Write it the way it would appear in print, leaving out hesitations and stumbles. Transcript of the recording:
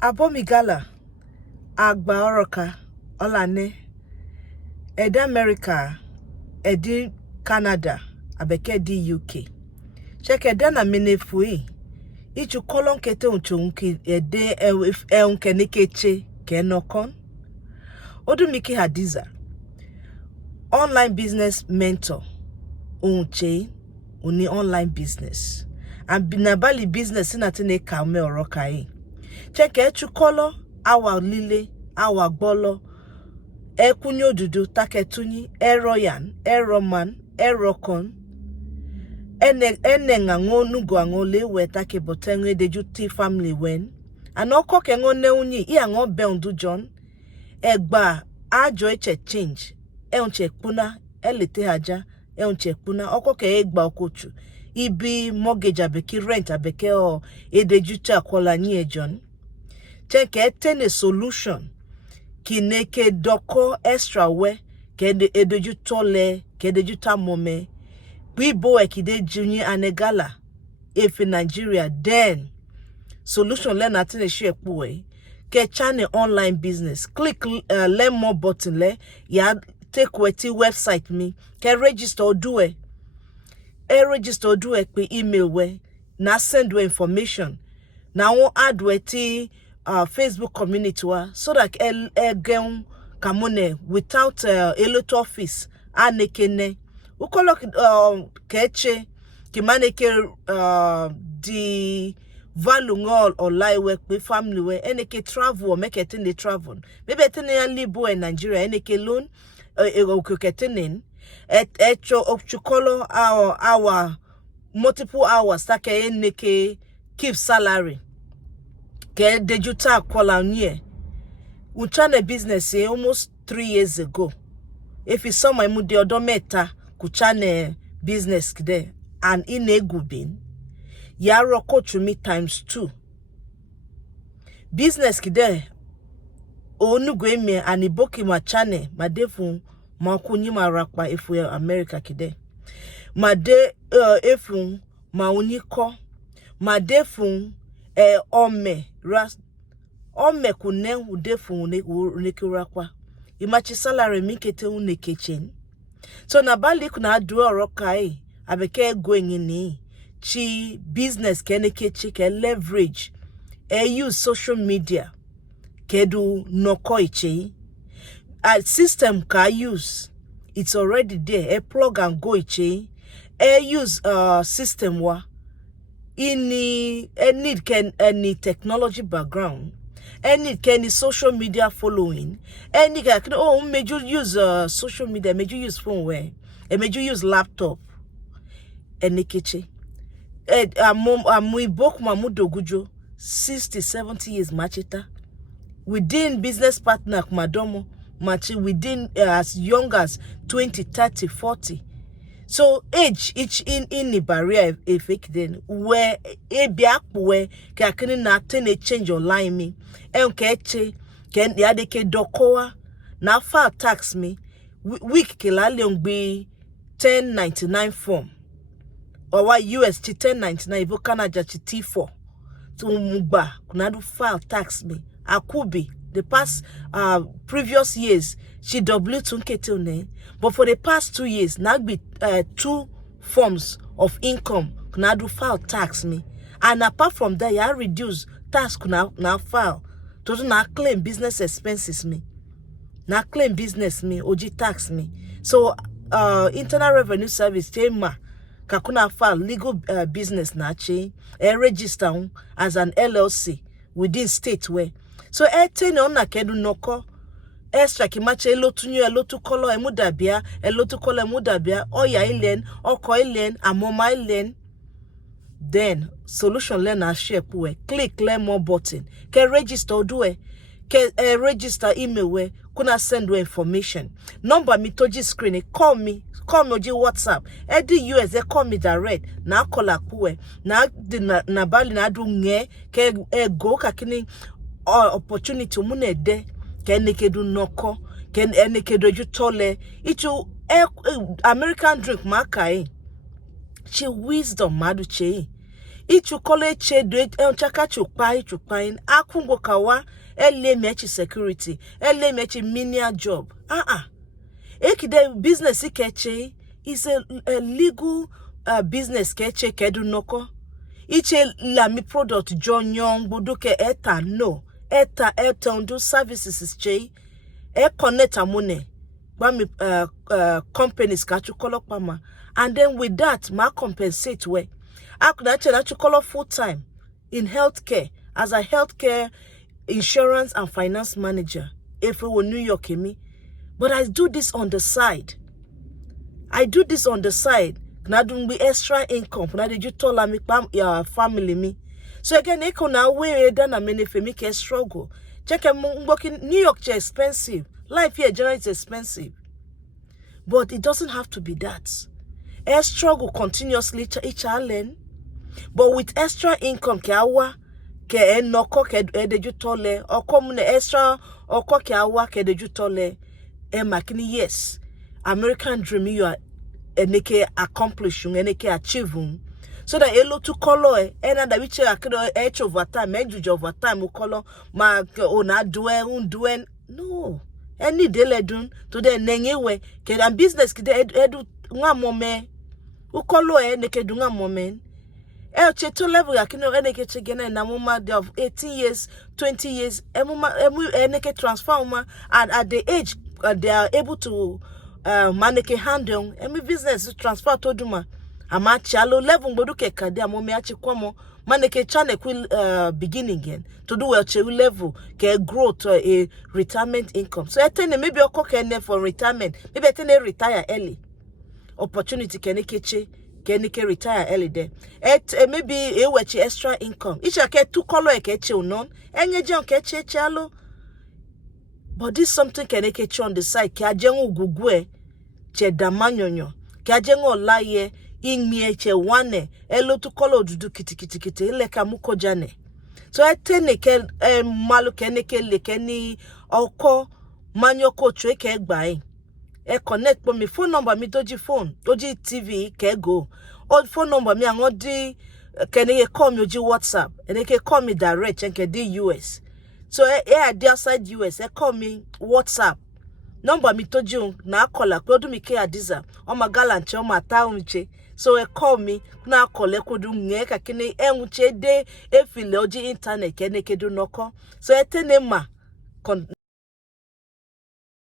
Abomigala, Agba Oroka, Olane, Edi America, Edi Canada, Abeke di UK. Check Edana Menefui. Ichu kolon kete unchunki ede unke nikeche kenokon. Odu Miki Hadiza, online business mentor. Unche, uni online business. And binabali business inatine kame orokai. Check echu kolo, awa lile, awa bolo. Ekunyo dudu taketuni, eroyan, eroman, erokon. Ene ngango nugo angole we take botenge de juti family wen. Anoko kengo ne unyi iya ngo beundu John. Egba ajo eche change. Unche kuna elite haja. Unche kuna oko ke egba okochu. Ibi mortgage abeki rent abeke o edejuta kola nye John. Cheke etene solution. Kineke doko extra we ke edejutole ke edejuta mome. We boy kide junior anegala if in Nigeria then solution learn at the share boy ke channel online business click learn more button le ya take weti website me ke register do e register do e pe email we na send we information na won add weti Facebook community wa so that gen kamone without a lot office anekene ukolo keche kimaneke the value ngol or lie work with family we eneke travel or make it in the travel maybe etene libo in Nigeria eneke loan okuketenen echo opchukolo our multiple hours take eneke keep salary ke dejuta kola nye uchane business almost 3 years ago if you saw my mudi odometa kuchane business kide and in egubin ya roko chumi times 2 business kide onugo eme aniboki machane madefu makunyi marakpa efu America kide made efu mauniko madefu ome ras ome kune udefu unekurakwa imachi salary mikete unekechen. So na bali kuna adu orokai abeke going in chi business keneke chi ke leverage use social media kedu noko iche a system ka use it's already there a plug and go iche use system wa ini need can any technology background any can social media following any can made you use social media made you use phone where and made you use laptop and nikichi book mamudo gujo 60-70 years machita within business partner madomo machi within as young as 20-30-40. So age each in the barrier effect then where a biakwe can na ten change online me enkeche ken yadeke dokoa na file tax me week kilalion be 1099 form or why UST 1099 ivo Canada T4 to mugba kunadu file tax me akubi the past previous years she W2 but for the past 2 years now be 2 forms of income kuna do file tax me and apart from that you reduce tax kuna now file to do na claim business expenses me na claim business me oji tax me so internal revenue service tema kakuna file legal business na che register as an LLC within state where so ten on na kedu noko extra kimache elotunyo elotu kolo emudabia elotu kolo emudabia oya ilen oko ilen amoma ilen then solution learn na share puwe click learn more button ke register do ke register email we kuna send we information number mi toji screen call me oji WhatsApp edi US call me direct na call puwe na na bali na du nge ke go kakini opportunity mune de keneke do noko ken eneke do jutole itu American drink makai chi wisdom madu che ichukole che do enchaka chukpai akungo kawa ele mechi security ele mechi menial job ekide business ikeche is a legal business keche kedu noko iche lami product jonyong buduke eta no eta undo services che connect amone bami companies ka chukolopama, and then with that ma compensate we akuna chukolo full time in healthcare as a healthcare insurance and finance manager if we were New York me. But I do this on the side. Na do be extra income. Na did you told me your family me. So again, eko na we done a many for me can struggle. Check working New York is expensive. Life here generally is expensive. But it doesn't have to be that. I struggle continuously each learn. But with extra income ke awa ke enoko ke edeju tole or come extra or ke awa ke edeju tole makini yes. American dream you are èneke accomplish èneke achieve so that elo to color that which akido over time over time color ma ona duen no any dele dun to the nenyewe ke and business ke edu nwa mome u color èneke du nwa mome cheto level yakino èneke chegena na mama of 18 years 20 years èneke transformer and at the age they are able to maneke handle business transfer to duma ama chalo level gbodu ke kade amomi achi kwamo maneke chane beginning again to do well chewu level ke grow to a retirement income so etene maybe okokene for retirement maybe etene retire early opportunity keneke retire early there maybe ewechi extra income icha ke two color ke che unon enyeje on ke chalo. But this something keneke on the side ke ajengu gugwe che damanyonyo ke ajengu laye ingmie che wane elo tu kolo dudu kiti ile kamuko jane so etene ke malu keneke lekeni oko manyoko chwe ke gbae connect po mi phone number mi doji phone doji TV ke go old phone number mi angodi keneke call me oji WhatsApp eneke call me direct enke di US. So they outside US, call me WhatsApp. Number me told na call kodu mi ke adiza. O ma galanche o ma taunche. So call me na call kodu ngeka kini enche de file oji internet keneke do noko. So etene ma